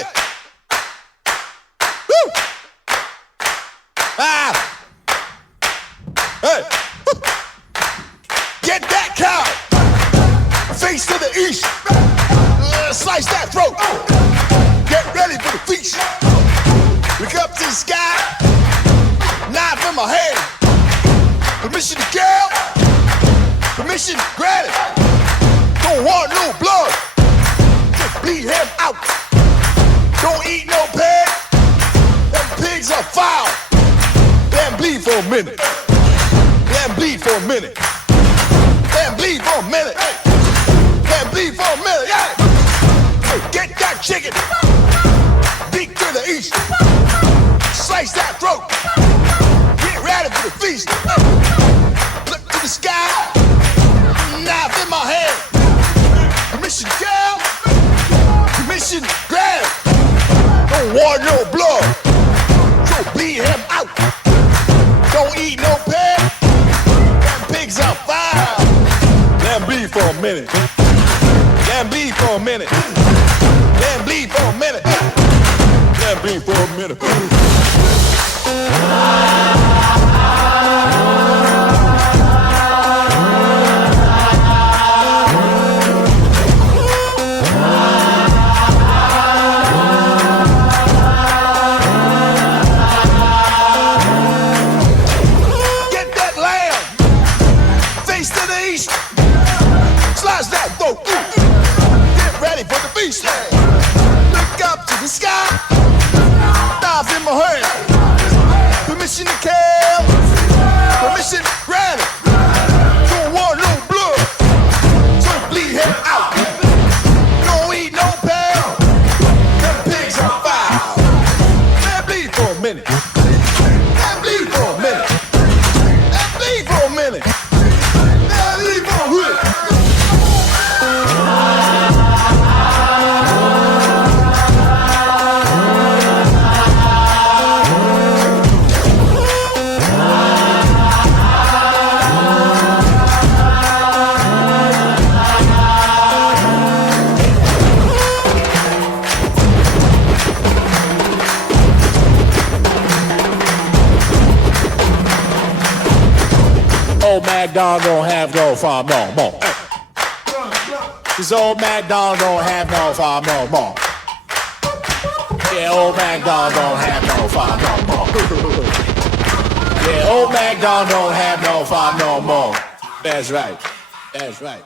Hey! Woo! Ah! Hey! Woo! Get that cow! Face to the east! Slice that throat! Get ready for the feast! Look up to the sky! Knife in my hand! Permission to kill! Permission granted! Don't want no blood! Just bleed him out! Don't eat no pig! Them pigs are foul! Let 'em bleed for a minute! Let 'em bleed for a minute! Let 'em bleed for a minute! Let 'em bleed for a minute! Yeah! Get that chicken! Beat to the east! Slice that throat! Get ready for the feast! Look to the sky! Knife in my hand! Permission girl! Permission grab! Don't want no blood! So bleed him out! Don't eat no pig! Them pigs are foul! Let 'em bleed for a minute! Let 'em bleed for a minute! Let 'em bleed for a minute! Let 'em bleed for a minute! Look up to the sky. Knife in my hand. Permission to kill. Permission granted. Don't want no blood. So bleed him out. Don't eat no pig. Them pigs are foul. Let bleed for a minute. Let bleed for a minute. Let bleed for a minute. Let bleed for a minute. Old Macdonald don't have no farm no more. This old Macdonald don't have no farm no more. Yeah, old Macdonald don't have no farm no more. Yeah, old Macdonald don't have no farm no more. That's right. That's right.